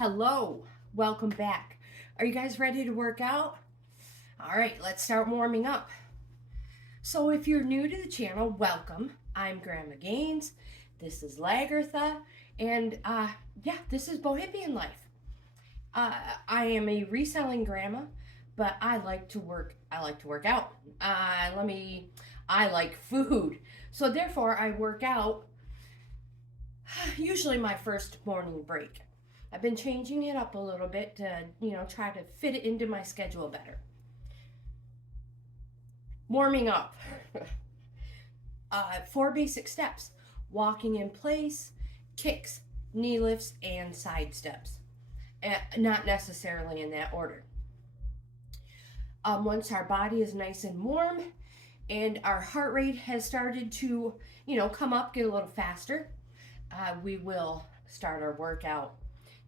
Hello, welcome back. Are you guys ready to work out? All right, let's start warming up. So if you're new to the channel, welcome. I'm Grandma GAINZ. This is Lagertha, and this is Bohippian life. I am a reselling grandma, but I like to work out. I like food. So therefore I work out usually my first morning break. I've been changing it up a little bit to, try to fit it into my schedule better. Warming up. 4 basic steps: walking in place, kicks, knee lifts, and side steps. Not necessarily in that order. Once our body is nice and warm and our heart rate has started to, come up, get a little faster, we will start our workout.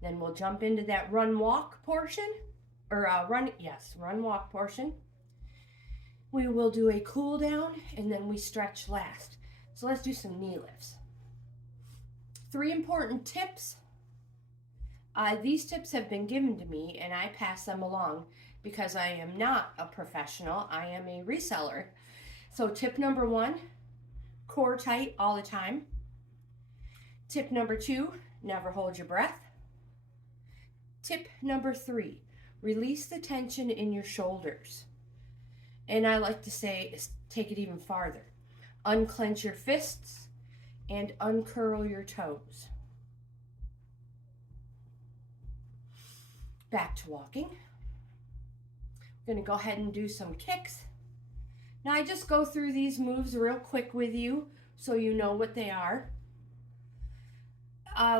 Then we'll jump into that run-walk portion, run-walk portion. We will do a cool down, and then we stretch last. So let's do some knee lifts. 3 important tips. These tips have been given to me, and I pass them along because I am not a professional. I am a reseller. So tip number 1, core tight all the time. Tip number 2, never hold your breath. Tip number 3, release the tension in your shoulders. And I like to say, take it even farther. Unclench your fists and uncurl your toes. Back to walking. I'm going to go ahead and do some kicks. Now I just go through these moves real quick with you so you know what they are.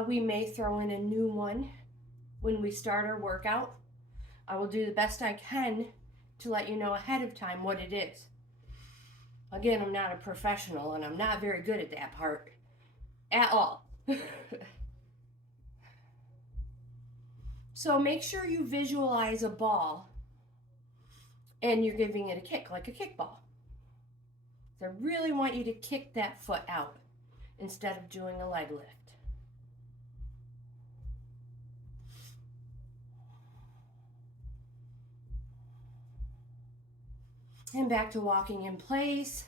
We may throw in a new one when we start our workout. I will do the best I can to let you know ahead of time what it is. Again, I'm not a professional and I'm not very good at that part at all. So make sure you visualize a ball and you're giving it a kick, like a kickball. So I really want you to kick that foot out instead of doing a leg lift. And back to walking in place.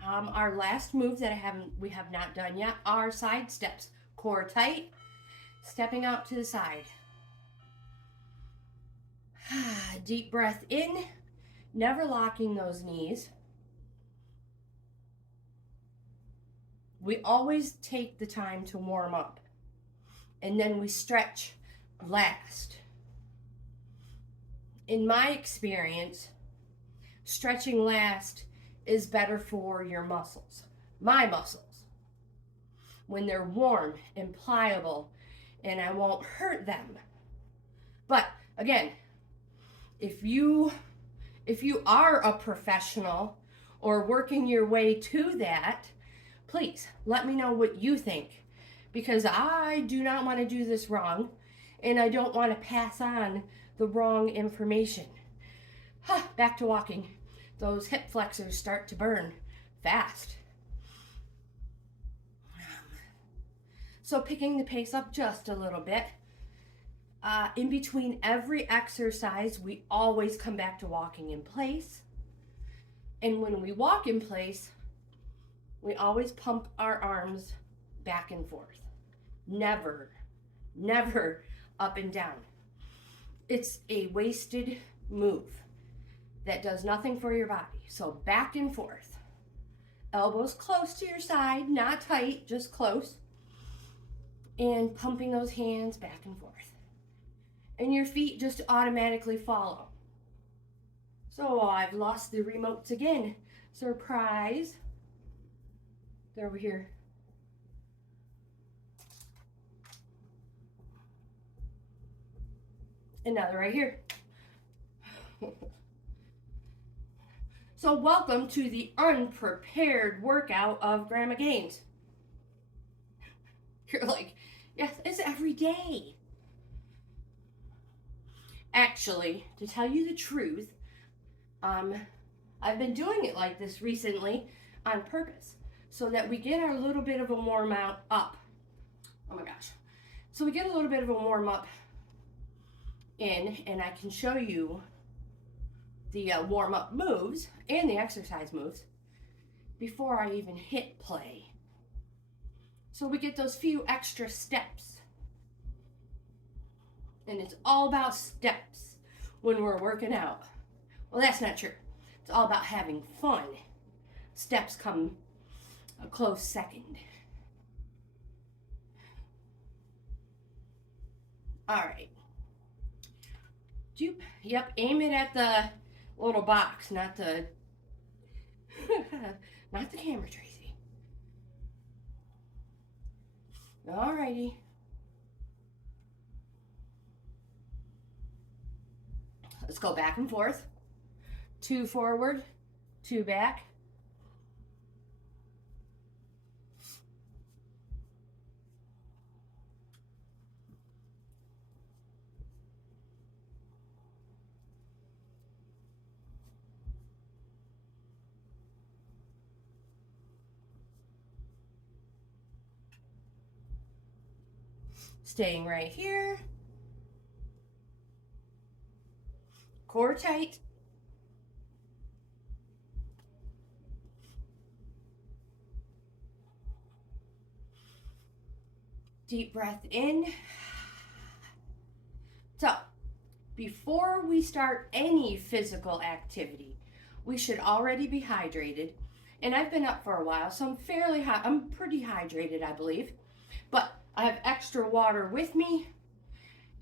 Our last move that we have not done yet are side steps. Core tight, stepping out to the side. Deep breath in, never locking those knees. We always take the time to warm up, and then we stretch last. In my experience, stretching last is better for your muscles, my muscles, when they're warm and pliable and I won't hurt them. But again, if you are a professional or working your way to that, please let me know what you think, because I do not want to do this wrong and I don't want to pass on the wrong information. Back to walking. Those hip flexors start to burn fast. So picking the pace up just a little bit. In between every exercise, we always come back to walking in place. And when we walk in place, we always pump our arms back and forth. Never, never up and down. It's a wasted move that does nothing for your body. So back and forth. Elbows close to your side, not tight, just close. And pumping those hands back and forth. And your feet just automatically follow. So I've lost the remotes again. Surprise. They're over here. Another right here. So welcome to the unprepared workout of Grandma GAINZ. You're like, yes, it's every day. Actually, to tell you the truth, I've been doing it like this recently on purpose so that we get our little bit of a warm up. Oh my gosh. So we get a little bit of a warm up in, and I can show you the warm up moves and the exercise moves before I even hit play. So we get those few extra steps. And it's all about steps when we're working out. Well, that's not true. It's all about having fun. Steps come a close second. All right. Yep, aim it at the little box, not the not the camera, Tracy. All righty. Let's go back and forth. 2 forward, 2 back. Staying right here. Core tight. Deep breath in. So, before we start any physical activity, we should already be hydrated. And I've been up for a while, so I'm pretty hydrated, I believe. But I have extra water with me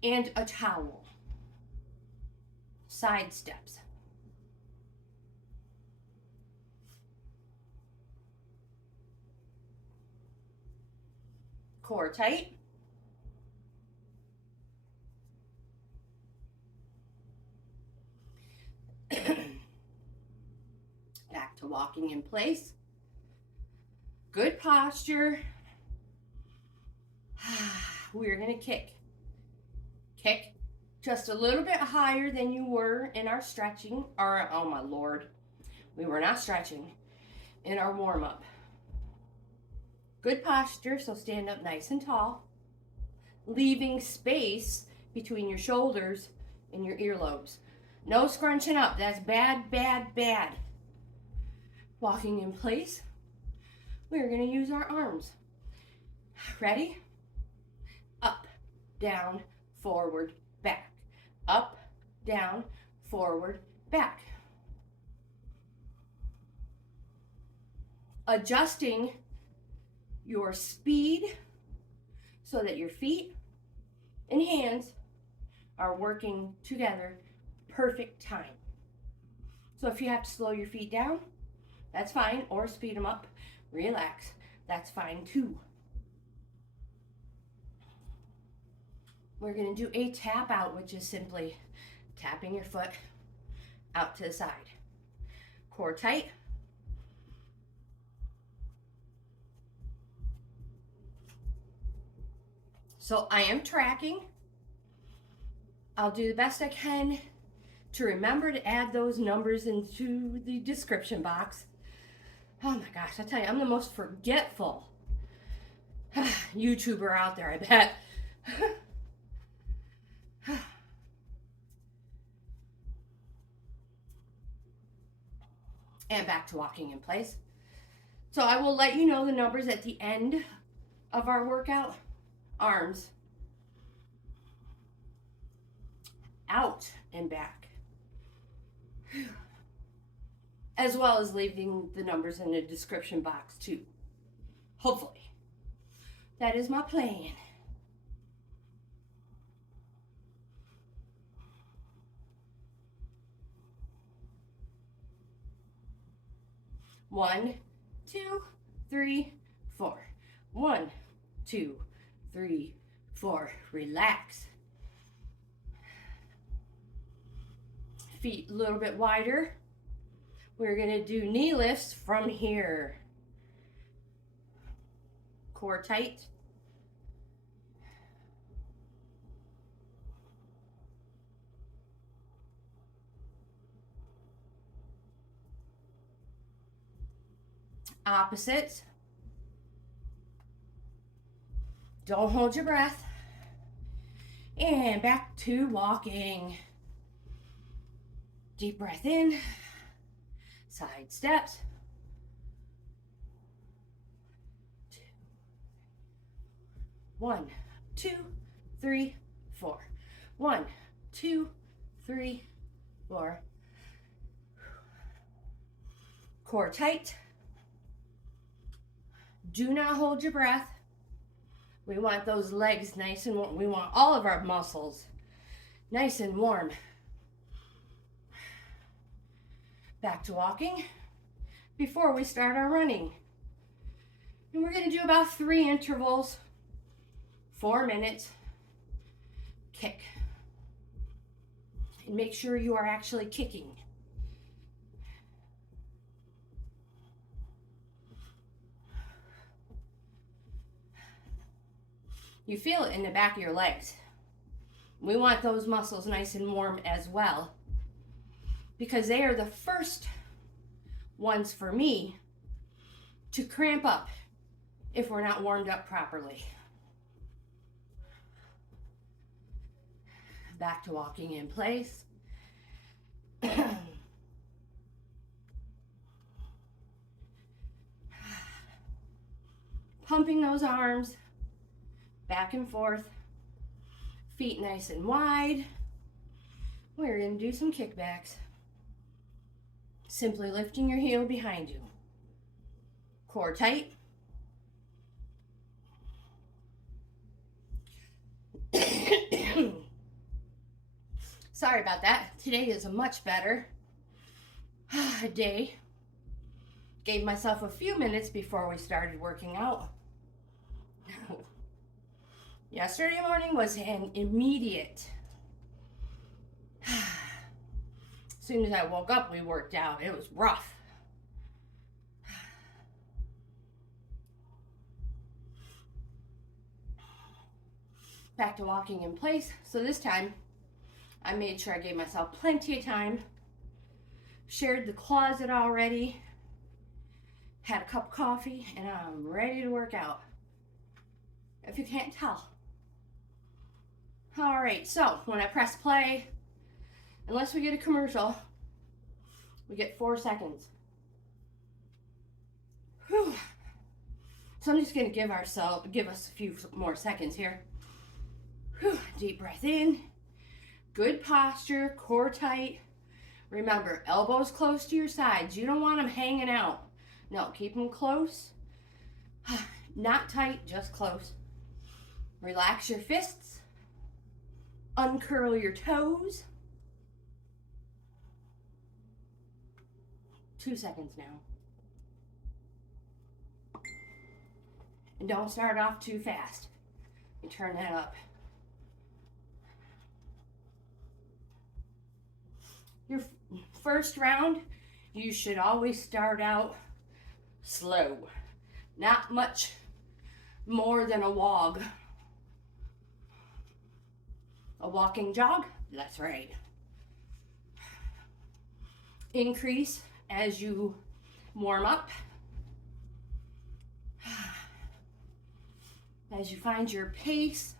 and a towel. Side steps. Core tight. Back to walking in place. Good posture. We're going to kick. Kick just a little bit higher than you were in our stretching. Or, oh my Lord, we were not stretching in our warm-up. Good posture, so stand up nice and tall, leaving space between your shoulders and your earlobes. No scrunching up. That's bad, bad, bad. Walking in place. We're going to use our arms. Ready? Up, down, forward, back. Up, down, forward, back. Adjusting your speed so that your feet and hands are working together perfect time. So if you have to slow your feet down, that's fine, or speed them up, relax, that's fine too. We're going to do a tap out, which is simply tapping your foot out to the side. Core tight. So I am tracking. I'll do the best I can to remember to add those numbers into the description box. Oh my gosh, I tell you, I'm the most forgetful YouTuber out there, I bet. And back to walking in place. So I will let you know the numbers at the end of our workout. Arms out and back, as well as leaving the numbers in the description box too. Hopefully. That is my plan. One, 2, 3, 4. 1, 2, 3, 4. Relax. Feet a little bit wider. We're going to do knee lifts from here. Core tight. Opposites. Don't hold your breath. And back to walking. Deep breath in, side steps. 1, 2, 3, 4. 1, 2, 3, 4. Core tight. Do not hold your breath. We want those legs nice and warm. We want all of our muscles nice and warm. Back to walking before we start our running. And we're going to do about 3 intervals, 4 minutes. Kick. And make sure you are actually kicking. You feel it in the back of your legs. We want those muscles nice and warm as well, because they are the first ones for me to cramp up if we're not warmed up properly. Back to walking in place. Pumping those arms back and forth, feet nice and wide. We're going to do some kickbacks. Simply lifting your heel behind you. Core tight. Sorry about that. Today is a much better day. Gave myself a few minutes before we started working out. Yesterday morning was an immediate. As soon as I woke up, we worked out. It was rough. Back to walking in place. So this time, I made sure I gave myself plenty of time. Shared the closet already. Had a cup of coffee, and I'm ready to work out. If you can't tell. All right, so when I press play, unless we get a commercial, we get 4 seconds. Whew. So I'm just gonna give us a few more seconds here. Whew. Deep breath in, good posture, core tight. Remember, elbows close to your sides. You don't want them hanging out. No, keep them close. Not tight, just close. Relax your fists. Uncurl your toes. 2 seconds now. And don't start off too fast. You turn that up. Your first round, you should always start out slow. Not much more than a wog. A walking jog? That's right. Increase as you warm up. As you find your pace.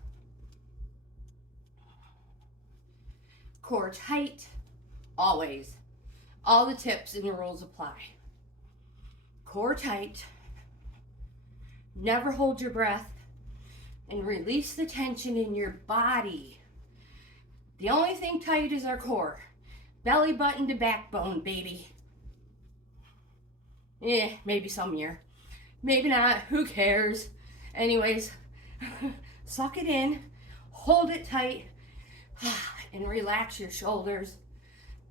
Core tight, always. All the tips and rules apply. Core tight. Never hold your breath. And release the tension in your body. The only thing tight is our core. Belly button to backbone, baby. Maybe some year. Maybe not. Who cares? Anyways, suck it in. Hold it tight. And relax your shoulders.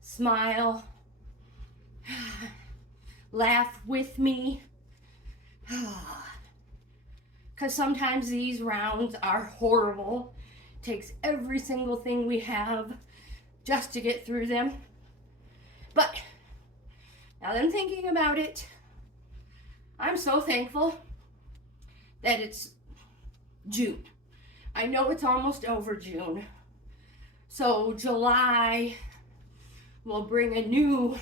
Smile. Laugh with me. Because sometimes these rounds are horrible. Takes every single thing we have just to get through them. But now that I'm thinking about it, I'm so thankful that it's June. I know it's almost over June. So July will bring a new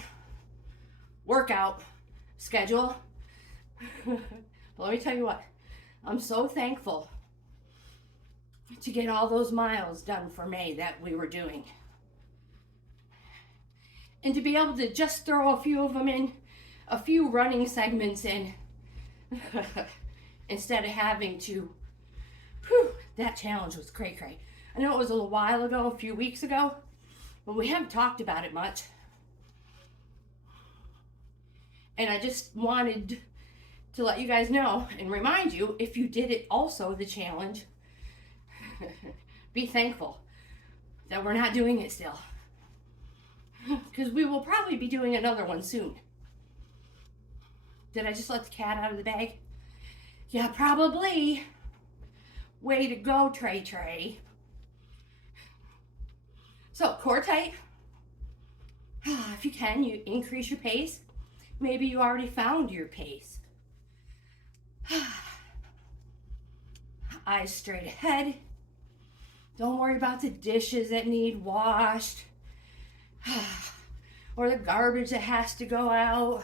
workout schedule. But let me tell you what, I'm so thankful to get all those miles done for May that we were doing. And to be able to just throw a few of them in, a few running segments in, instead of having to, that challenge was cray-cray. I know it was a little while ago, a few weeks ago, but we haven't talked about it much. And I just wanted to let you guys know and remind you, if you did it also, the challenge, be thankful that we're not doing it still. Because we will probably be doing another one soon. Did I just let the cat out of the bag? Yeah, probably. Way to go, Trey. So, core tight. If you can, you increase your pace. Maybe you already found your pace. Eyes straight ahead. Don't worry about the dishes that need washed. Or the garbage that has to go out.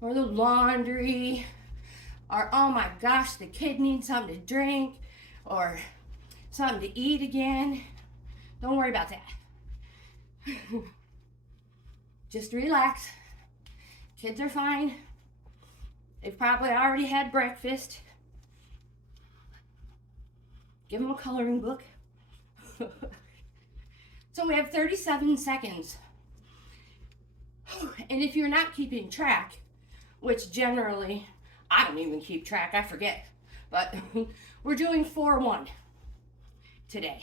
Or the laundry. Or, oh my gosh, the kid needs something to drink. Or something to eat again. Don't worry about that. Just relax. Kids are fine. They've probably already had breakfast. Give them a coloring book. So we have 37 seconds. And if you're not keeping track, which generally, I don't even keep track, I forget. But we're doing 4-1 today.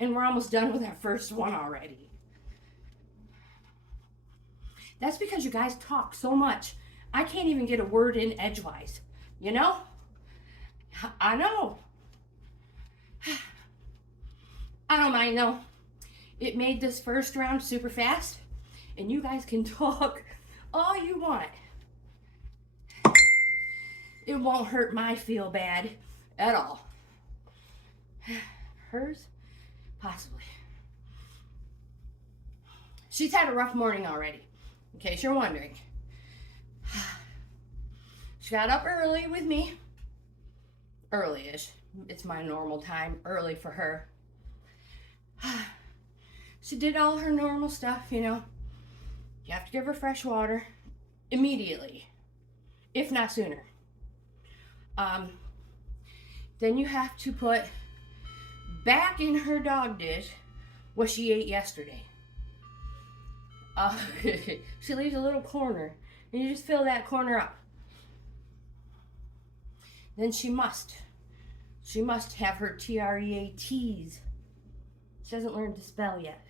And we're almost done with our first one already. That's because you guys talk so much. I can't even get a word in edgewise. You know? I know. I don't mind though. It made this first round super fast. And you guys can talk all you want. It won't hurt my feel bad at all. Hers? Possibly. She's had a rough morning already, in case you're wondering. She got up early with me. Early-ish. It's my normal time. Early for her. She did all her normal stuff, you know. You have to give her fresh water immediately, if not sooner. Then you have to put back in her dog dish what she ate yesterday. She leaves a little corner, and you just fill that corner up. Then she must have her TREATs. She hasn't learned to spell yet.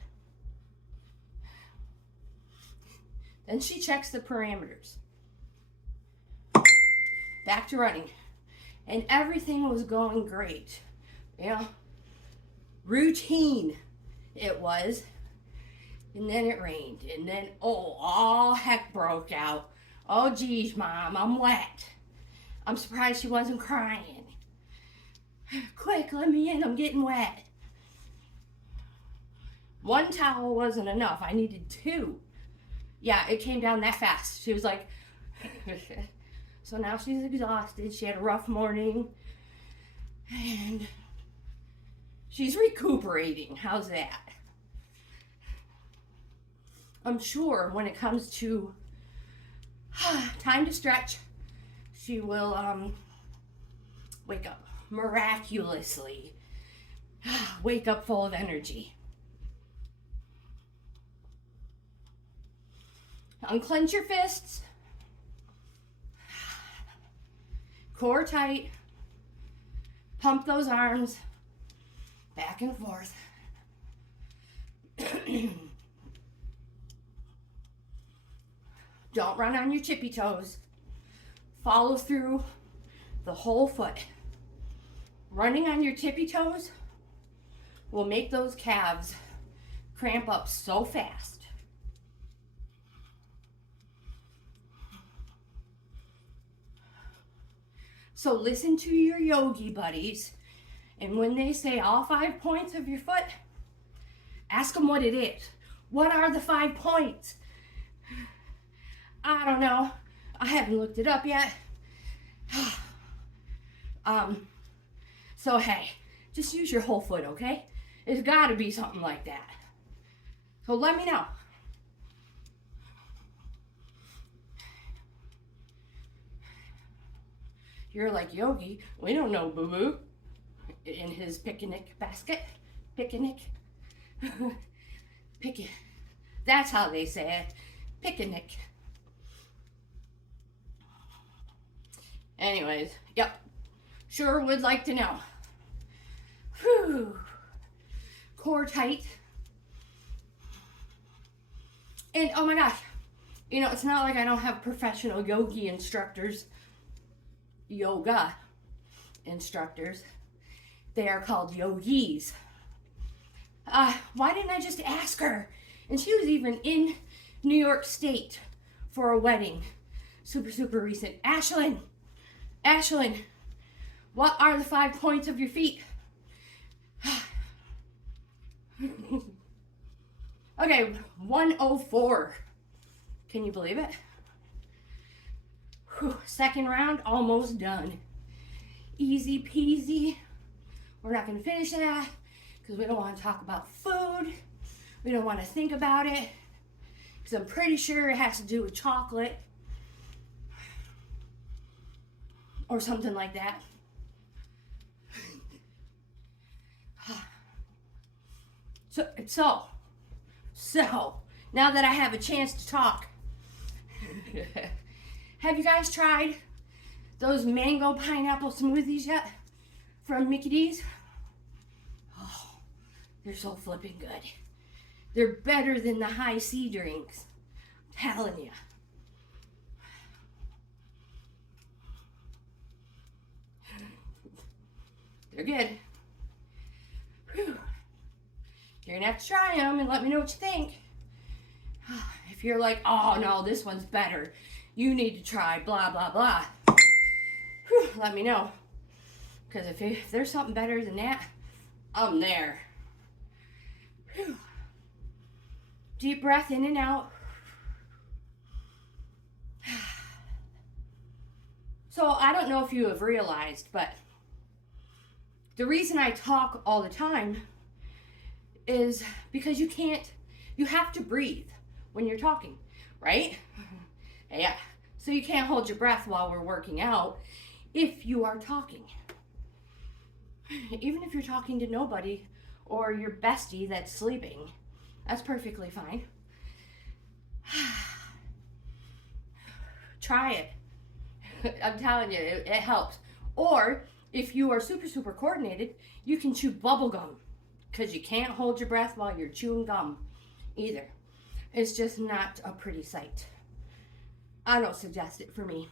Then she checks the parameters. Back to running. And everything was going great. You know, routine it was. And then it rained. And then, all heck broke out. Oh, geez, Mom, I'm wet. I'm surprised she wasn't crying. Quick, let me in, I'm getting wet. One towel wasn't enough. I needed 2. Yeah, it came down that fast. She was like... So now she's exhausted. She had a rough morning. And she's recuperating. How's that? I'm sure when it comes to time to stretch, she will wake up miraculously. Wake up full of energy. Unclench your fists. Core tight. Pump those arms back and forth. Don't run on your tippy toes. Follow through the whole foot. Running on your tippy toes will make those calves cramp up so fast. So listen to your yogi buddies, and when they say all 5 points of your foot, ask them what it is. What are the 5 points? I don't know. I haven't looked it up yet. So hey, just use your whole foot, okay? It's gotta be something like that. So let me know. You're like, Yogi, we don't know boo-boo. In his picnic basket. Picnic. Picnic. That's how they say it. Picnic. Anyways, yep. Sure would like to know. Whew. Core tight. And oh my gosh, you know, it's not like I don't have professional yoga instructors. They are called yogis. Why didn't I just ask her? And she was even in New York State for a wedding. Super recent. Ashlyn, what are the 5 points of your feet? Okay, 104. Can you believe it? Whew, second round, almost done. Easy peasy. We're not going to finish that because we don't want to talk about food. We don't want to think about it because I'm pretty sure it has to do with chocolate or something like that. So, now that I have a chance to talk, have you guys tried those mango pineapple smoothies yet from Mickey D's? Oh, they're so flipping good. They're better than the high C drinks. I'm telling you. They're good. Whew. You're gonna have to try them and let me know what you think. If you're like, oh no, this one's better, you need to try blah, blah, blah. Whew, let me know. Because if there's something better than that, I'm there. Whew. Deep breath in and out. So I don't know if you have realized, but the reason I talk all the time is because you have to breathe when you're talking, right? Yeah. So you can't hold your breath while we're working out if you are talking. Even if you're talking to nobody or your bestie that's sleeping, that's perfectly fine. Try it. I'm telling you, it helps. Or if you are super coordinated, you can chew bubble gum because you can't hold your breath while you're chewing gum either. It's just not a pretty sight. I don't suggest it for me.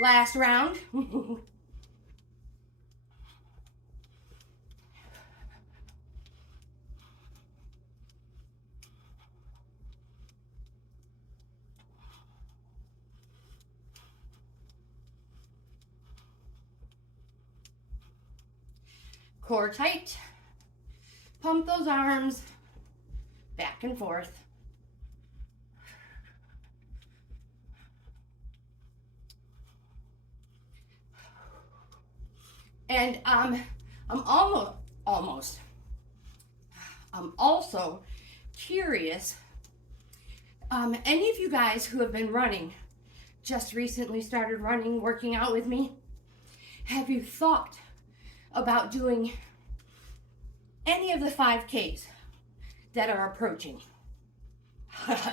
Last round. Core tight. Pump those arms back and forth. And I'm also curious, any of you guys who have been running, just recently started running, working out with me, have you thought about doing any of the 5Ks that are approaching?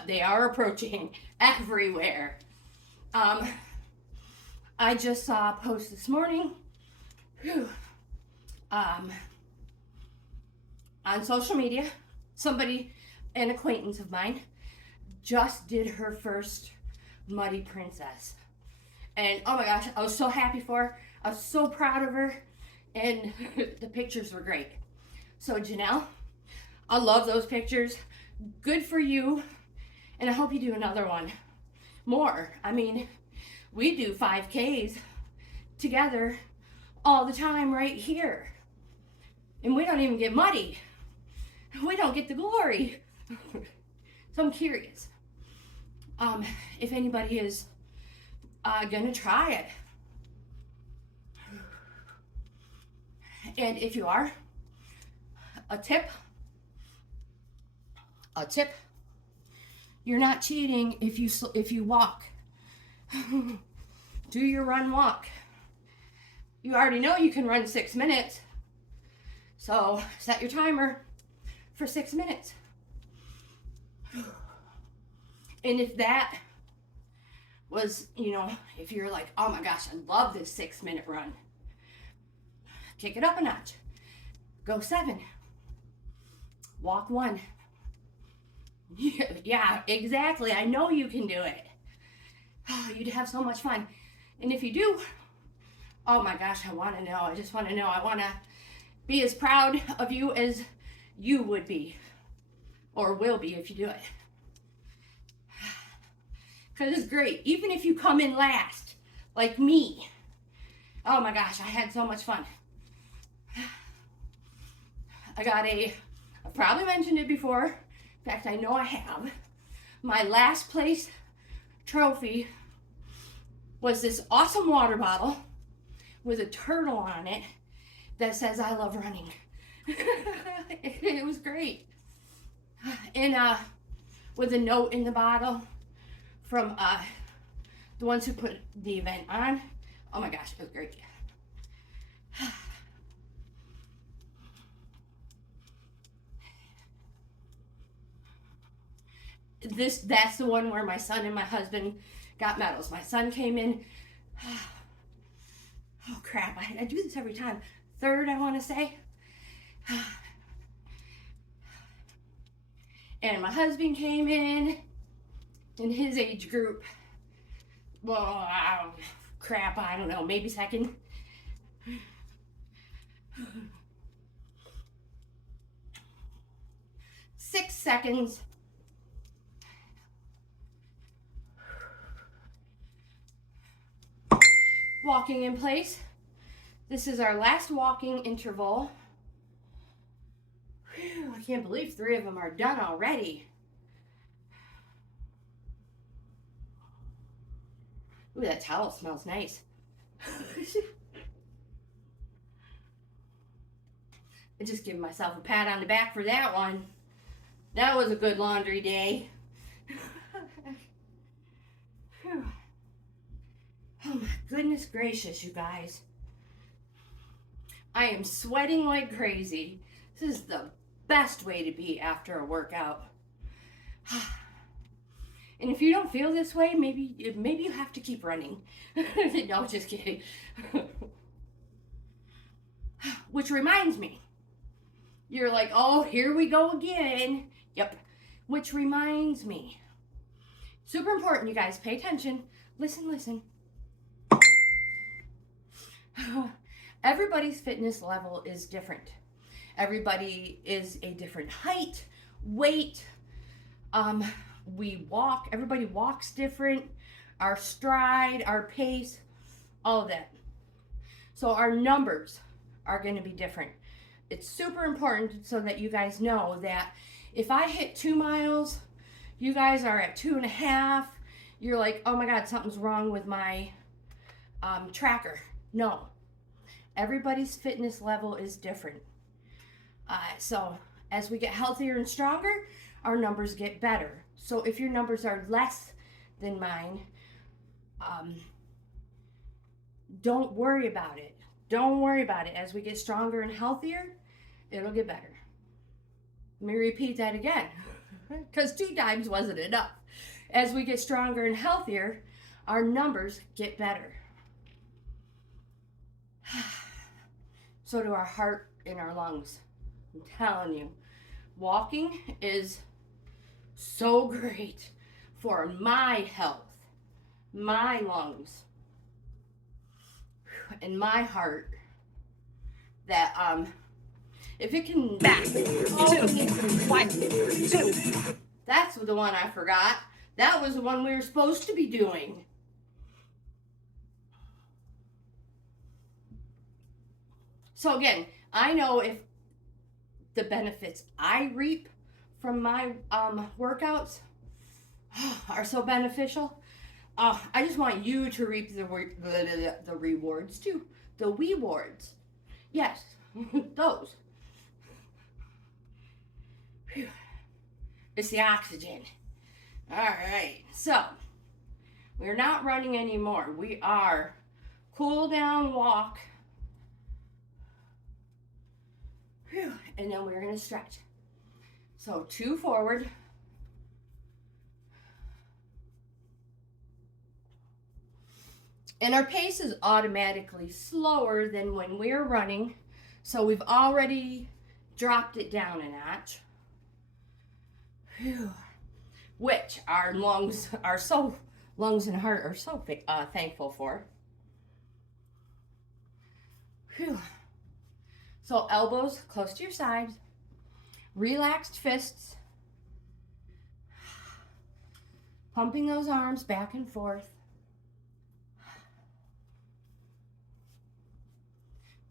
They are approaching everywhere. I just saw a post this morning on social media. Somebody, an acquaintance of mine, just did her first Muddy Princess. And oh my gosh, I was so happy for her. I was so proud of her. And the pictures were great. So Janelle, I love those pictures. Good for you. And I hope you do another one. More. I mean, we do 5Ks together all the time right here. And we don't even get muddy. We don't get the glory. So I'm curious if anybody is gonna try it. And if you are, a tip, you're not cheating if you walk. Do your run walk. You already know you can run 6 minutes. So set your timer for 6 minutes. And if that was, if you're like, oh my gosh, I love this 6-minute run, kick it up a notch. Go 7. Walk 1. Yeah, exactly. I know you can do it. Oh, you'd have so much fun. And if you do, oh my gosh, I want to know. I just want to know. I want to be as proud of you as you would be or will be if you do it. Because it's great. Even if you come in last, like me. Oh my gosh, I had so much fun. I've probably mentioned it before. In fact, I know I have. My last place trophy was this awesome water bottle with a turtle on it that says I love running. It was great. And with a note in the bottle from the ones who put the event on. Oh my gosh, it was great. That's the one where my son and my husband got medals. My son came in, oh crap, I do this every time. 3rd, I want to say. And my husband came in his age group. Well, crap, I don't know, maybe 2nd. 6 seconds. Walking in place. This is our last walking interval. Whew, I can't believe 3 of them are done already. Ooh, that towel smells nice. I just give myself a pat on the back for that one. That was a good laundry day. Oh my goodness gracious, you guys. I am sweating like crazy. This is the best way to be after a workout. And if you don't feel this way, maybe you have to keep running. No, just kidding. Which reminds me, you're like, oh, here we go again. Yep. Which reminds me, super important, you guys, pay attention. Listen. Everybody's fitness level is different. Everybody is a different height, weight. Everybody walks different. Our stride, our pace, all of that. So our numbers are going to be different. It's super important so that you guys know that if I hit 2 miles, you guys are at 2.5, you're like, oh my God, something's wrong with my tracker. No, everybody's fitness level is different. So as we get healthier and stronger, our numbers get better. So if your numbers are less than mine, don't worry about it. Don't worry about it. As we get stronger and healthier, it'll get better. Let me repeat that again, because 2 times wasn't enough. As we get stronger and healthier, our numbers get better. So do our heart and our lungs. I'm telling you, walking is so great for my health, my lungs, and my heart, that if it can back. That's the one I forgot. That was the one we were supposed to be doing. So again, I know if the benefits I reap from my workouts are so beneficial. I just want you to reap the rewards too. The rewards. Yes. Those. Whew. It's the oxygen. All right, so we're not running anymore. We are cool down walk. Whew. And then we're going to stretch. So 2 forward. And our pace is automatically slower than when we're running. So we've already dropped it down a notch. Whew. Which our lungs and heart are so thankful for. Whew. So elbows close to your sides, relaxed fists, pumping those arms back and forth.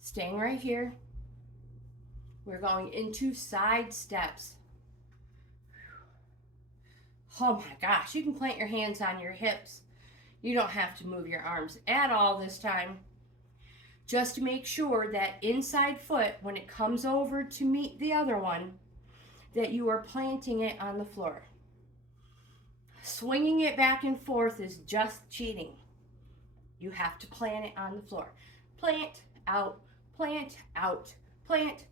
Staying right here. We're going into side steps. Oh my gosh, you can plant your hands on your hips. You don't have to move your arms at all this time. Just to make sure that inside foot, when it comes over to meet the other one, that you are planting it on the floor. Swinging it back and forth is just cheating. You have to plant it on the floor. Plant, out, plant, out, plant.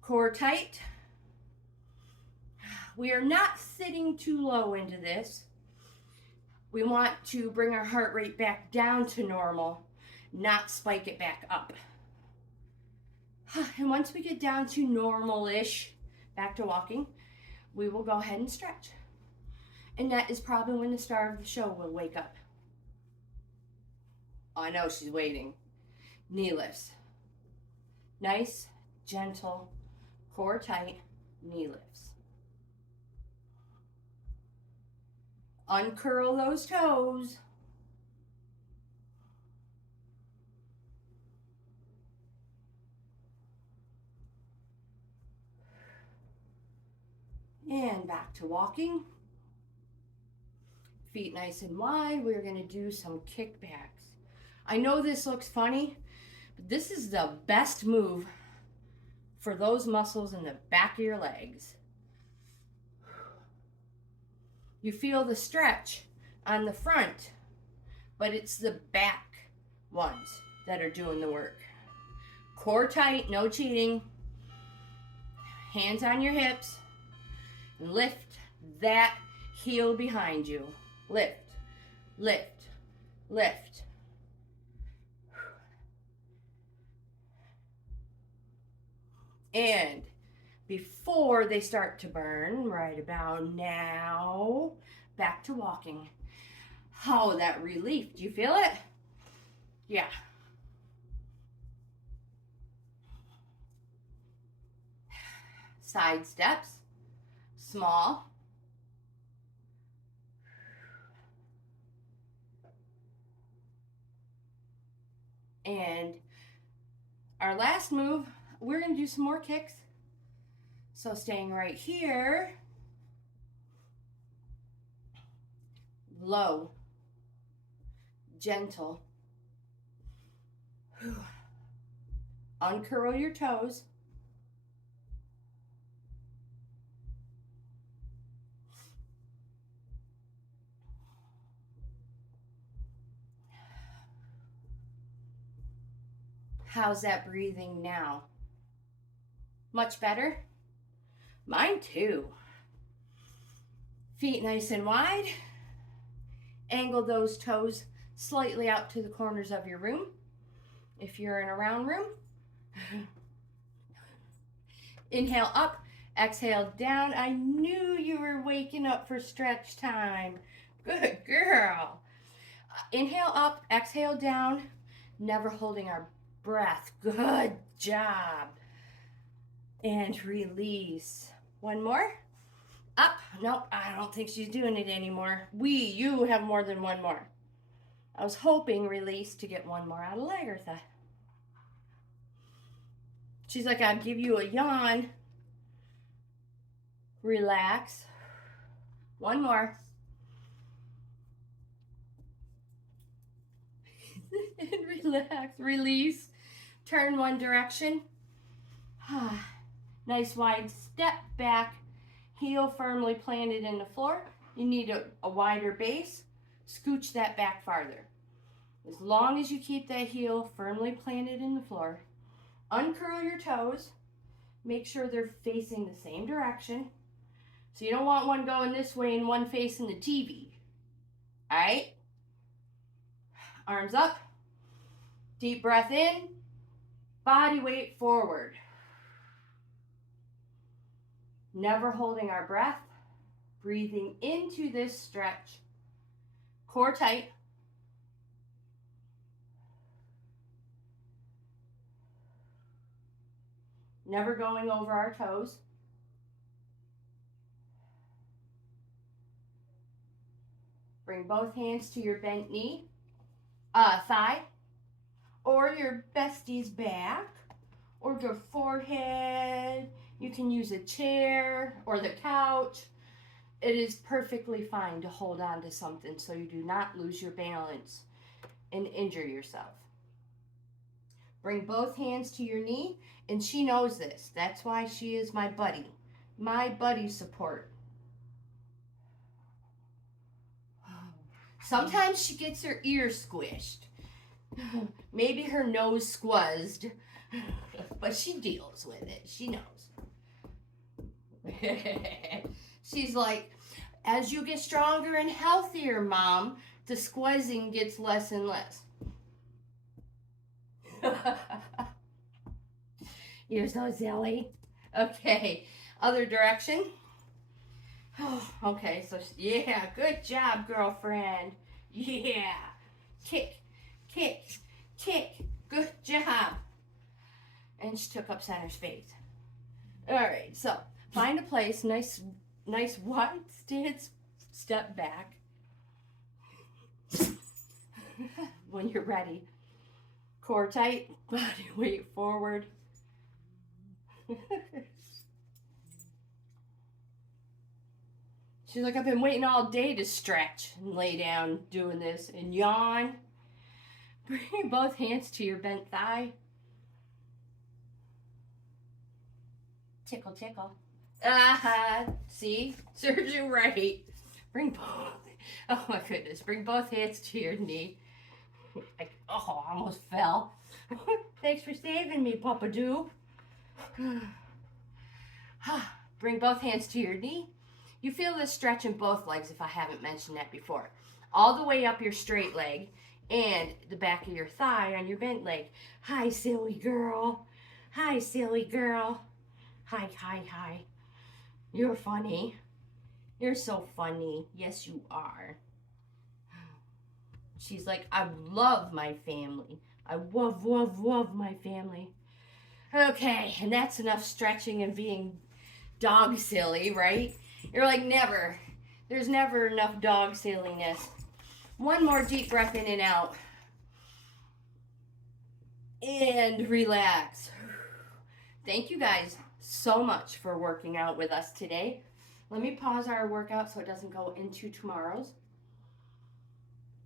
Core tight. We are not sitting too low into this. We want to bring our heart rate back down to normal, not spike it back up. And once we get down to normal-ish, back to walking, we will go ahead and stretch. And that is probably when the star of the show will wake up. Oh, I know she's waiting. Knee lifts. Nice, gentle, core tight knee lifts. Uncurl those toes. And back to walking. Feet nice and wide. We're going to do some kickbacks. I know this looks funny, but this is the best move for those muscles in the back of your legs. You feel the stretch on the front, but it's the back ones that are doing the work. Core tight, no cheating. Hands on your hips. Lift that heel behind you. Lift, lift, lift. And before they start to burn, right about now, back to walking. Oh, that relief. Do you feel it? Yeah. Side steps. Small. And our last move, we're going to do some more kicks. So staying right here, low, gentle, uncurl your toes, how's that breathing now? Much better? Mine too. Feet nice and wide. Angle those toes slightly out to the corners of your room. If you're in a round room. Inhale up, exhale down. I knew you were waking up for stretch time. Good girl. Inhale up, exhale down. Never holding our breath. Good job. And release. One more. Up. Nope, I don't think she's doing it anymore. You have more than one more. I was hoping release to get one more out of Lagertha. She's like, I'll give you a yawn. Relax. One more. And relax, release. Turn one direction. Nice wide step back. Heel firmly planted in the floor. You need a wider base. Scooch that back farther. As long as you keep that heel firmly planted in the floor. Uncurl your toes. Make sure they're facing the same direction. So you don't want one going this way and one facing the TV. All right? Arms up. Deep breath in. Body weight forward. Never holding our breath. Breathing into this stretch. Core tight. Never going over our toes. Bring both hands to your bent knee, thigh, or your bestie's back, or your forehead. You can use a chair or the couch. It is perfectly fine to hold on to something so you do not lose your balance and injure yourself. Bring both hands to your knee, and she knows this. That's why she is my buddy support. Sometimes she gets her ear squished. Maybe her nose squeezed, but she deals with it. She knows. She's like, as you get stronger and healthier, Mom, the squeezing gets less and less. You're so silly. Okay, other direction. Oh, okay, so yeah, good job, girlfriend. Yeah, kick, kick, kick. Good job. And she took up center space. All right, so find a place, nice wide stance, step back. When you're ready. Core tight, body weight forward. She's like, I've been waiting all day to stretch and lay down doing this and yawn. Bring both hands to your bent thigh. Tickle, tickle. See? Serves you right. Bring both, oh my goodness. Bring both hands to your knee. I almost fell. Thanks for saving me, Papa Doo. Bring both hands to your knee. You feel this stretch in both legs if I haven't mentioned that before. All the way up your straight leg and the back of your thigh on your bent leg. Hi, silly girl. Hi, silly girl. Hi, hi, hi. You're funny. You're so funny. Yes, you are. She's like, I love my family. I love, love, love my family. Okay, and that's enough stretching and being dog silly, right? You're like, never. There's never enough dog silliness. One more deep breath in and out. And relax. Thank you guys so much for working out with us today. Let me pause our workout so it doesn't go into tomorrow's.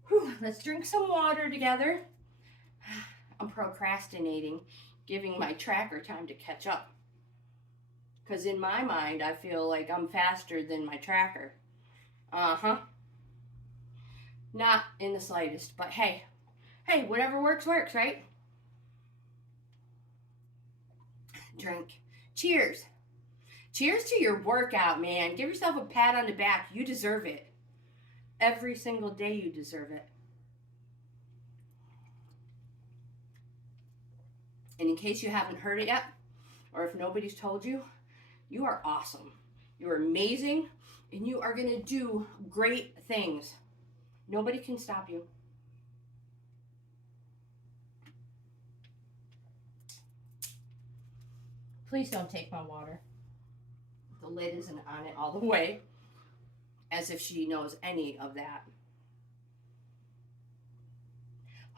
Whew, let's drink some water together. I'm procrastinating, giving my tracker time to catch up. Because in my mind, I feel like I'm faster than my tracker. Not in the slightest, but hey, whatever works, right? Drink. Cheers. Cheers to your workout, man. Give yourself a pat on the back. You deserve it. Every single day you deserve it. And in case you haven't heard it yet, or if nobody's told you, you are awesome. You're amazing, and you are going to do great things. Nobody can stop you. Please don't take my water. The lid isn't on it all the way, as if she knows any of that.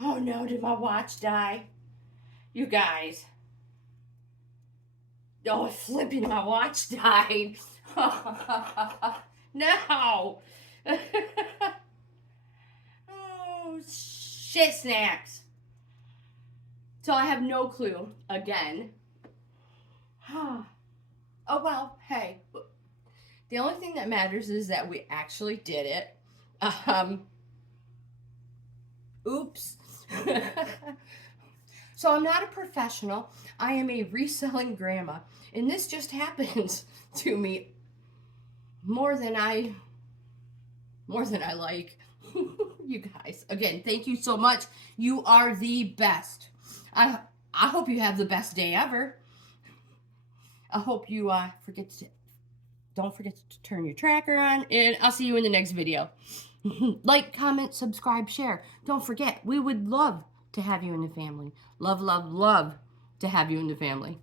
Oh no, did my watch die? You guys. Oh, flipping, my watch died. No. Oh, shit snacks. So I have no clue again. Oh, well, hey. The only thing that matters is that we actually did it. Oops. So I'm not a professional. I am a reselling grandma. And this just happens to me more than I like. You guys, again, thank you so much. You are the best. I hope you have the best day ever. I hope you don't forget to turn your tracker on, and I'll see you in the next video. Like, comment, subscribe, share. Don't forget, we would love to have you in the family. Love, love, love to have you in the family.